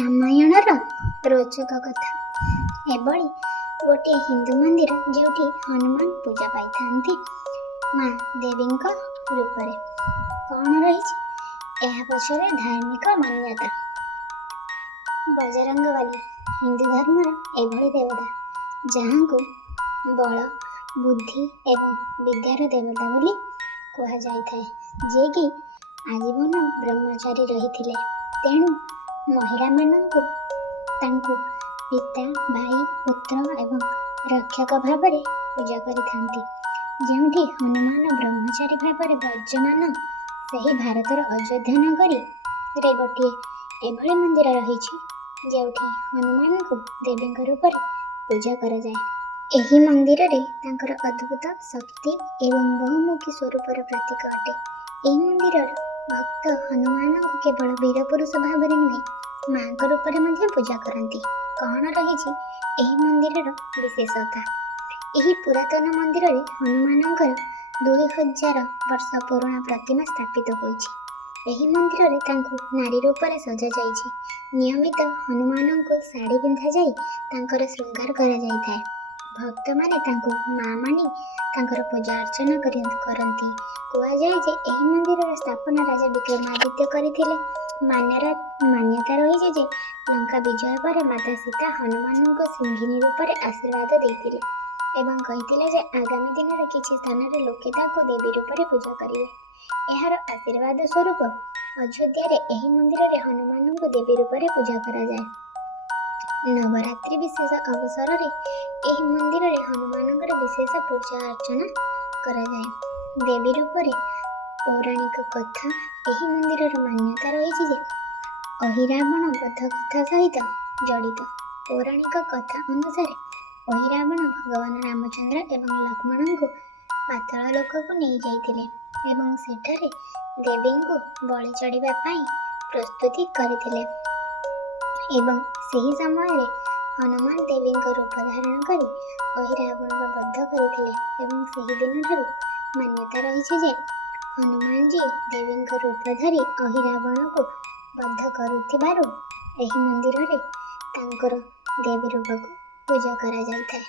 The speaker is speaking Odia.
ରାମାୟଣର ରୋଚକ କଥା। ଏଭଳି ଗୋଟିଏ ହିନ୍ଦୁ ମନ୍ଦିର ଯେଉଁଠି ହନୁମାନ ପୂଜା ପାଇଥାନ୍ତି ମା ଦେବୀଙ୍କ ରୂପରେ। କ'ଣ ରହିଛି ଏହା ପଛରେ ଧାର୍ମିକ ମାନ୍ୟତା? ବଜରଙ୍ଗବାଲି ହିନ୍ଦୁ ଧର୍ମର ଏଭଳି ଦେବତା ଯାହାଙ୍କୁ ବଳ, ବୁଦ୍ଧି ଏବଂ ବିଦ୍ୟାର ଦେବତା ବୋଲି କୁହାଯାଇଥାଏ, ଯିଏକି ଆଜୀବନ ବ୍ରହ୍ମଚାରୀ ରହିଥିଲେ। ତେଣୁ ମହିଳାମାନଙ୍କୁ ତାଙ୍କୁ ପିତା, ଭାଇ, ପୁତ୍ର ଏବଂ ରକ୍ଷକ ଭାବରେ ପୂଜା କରିଥାନ୍ତି। ଯେଉଁଠି ହନୁମାନ ବ୍ରହ୍ମଚାରୀ ଭାବରେ ବର୍ଜ୍ୟମାନ ସେହି ଭାରତର ଅଯୋଧ୍ୟା ନଗରୀରେ ଗୋଟିଏ ଏଭଳି ମନ୍ଦିର ରହିଛି ଯେଉଁଠି ହନୁମାନଙ୍କୁ ଦେବୀଙ୍କ ରୂପରେ ପୂଜା କରାଯାଏ। ଏହି ମନ୍ଦିରରେ ତାଙ୍କର ଅଦ୍ଭୁତ ଶକ୍ତି ଏବଂ ବହୁମୁଖୀ ସ୍ୱରୂପର ପ୍ରତୀକ ଅଟେ। ଏହି ମନ୍ଦିରର ଭକ୍ତ ହନୁମାନଙ୍କୁ କେବଳ ବୀରପୁରୁଷ ଭାବରେ ନୁହେଁ, ମାଙ୍କ ରୂପରେ ମଧ୍ୟ ପୂଜା କରନ୍ତି। କ'ଣ ରହିଛି ଏହି ମନ୍ଦିରର ବିଶେଷତା? ଏହି ପୁରାତନ ମନ୍ଦିରରେ ହନୁମାନଙ୍କର 2000 ବର୍ଷ ପୁରୁଣା ପ୍ରତିମା ସ୍ଥାପିତ ହୋଇଛି। ଏହି ମନ୍ଦିରରେ ତାଙ୍କୁ ନାରୀ ରୂପରେ ସଜାଯାଇଛି। ନିୟମିତ ହନୁମାନଙ୍କୁ ଶାଢ଼ୀ ପିନ୍ଧାଯାଇ ତାଙ୍କର ଶୃଙ୍ଗାର କରାଯାଇଥାଏ। ଭକ୍ତମାନେ ତାଙ୍କୁ ମା ମାନି ତାଙ୍କର ପୂଜା ଅର୍ଚ୍ଚନା କରନ୍ତି। କୁହାଯାଏ ଯେ ଏହି ମନ୍ଦିରର ସ୍ଥାପନା ରାଜା ବିକ୍ରମାଦିତ୍ୟ କରିଥିଲେ। ମାନ୍ୟତା ରହିଛି ଯେ ଲଙ୍କା ବିଜୟ ପରେ ମାତା ସୀତା ହନୁମାନଙ୍କୁ ସିଂହିଣୀ ରୂପରେ ଆଶୀର୍ବାଦ ଦେଇଥିଲେ ଏବଂ କହିଥିଲେ ଯେ ଆଗାମୀ ଦିନରେ କିଛି ସ୍ଥାନରେ ଲୋକେ ତାଙ୍କୁ ଦେବୀ ରୂପରେ ପୂଜା କରିବେ। ଏହାର ଆଶୀର୍ବାଦ ସ୍ୱରୂପ ଅଯୋଧ୍ୟାରେ ଏହି ମନ୍ଦିରରେ ହନୁମାନଙ୍କୁ ଦେବୀ ରୂପରେ ପୂଜା କରାଯାଏ। ନବରାତ୍ରି ବିଶେଷ ଅବସରରେ ଏହି ମନ୍ଦିରରେ ହନୁମାନଙ୍କର ବିଶେଷ ପୂଜା ଅର୍ଚ୍ଚନା କରାଯାଏ। ଦେବୀ ରୂପରେ ପୌରାଣିକ କଥା ଏହି ମନ୍ଦିରର ମାନ୍ୟତା ରହିଛି ଯେ ଅହିରାବଣ ବଧ କଥା ସହିତ ଜଡ଼ିତ। ପୌରାଣିକ କଥା ଅନୁସାରେ ଅହିରାବଣ ଭଗବାନ ରାମଚନ୍ଦ୍ର ଏବଂ ଲକ୍ଷ୍ମଣଙ୍କୁ ପାତାଳ ଲୋକକୁ ନେଇଯାଇଥିଲେ ଏବଂ ସେଠାରେ ଦେବୀଙ୍କୁ ବଳି ଚଢ଼ିବା ପାଇଁ ପ୍ରସ୍ତୁତି କରିଥିଲେ ଏବଂ ସେହି ସମୟରେ ହନୁମାନ ଦେବୀଙ୍କ ରୂପ ଧାରଣ କରି ଅହିରାବଣର ବଧ କରିଥିଲେ ଏବଂ ସେହି ଦିନଠାରୁ ମାନ୍ୟତା ରହିଛି ଯେ ହନୁମାନଜୀ ଦେବୀଙ୍କ ରୂପ ଧରି ଅହିରାବଣକୁ ବଧ କରୁଥିବାରୁ ଏହି ମନ୍ଦିରରେ ତାଙ୍କର ଦେବୀ ରୂପକୁ ପୂଜା କରାଯାଇଥାଏ।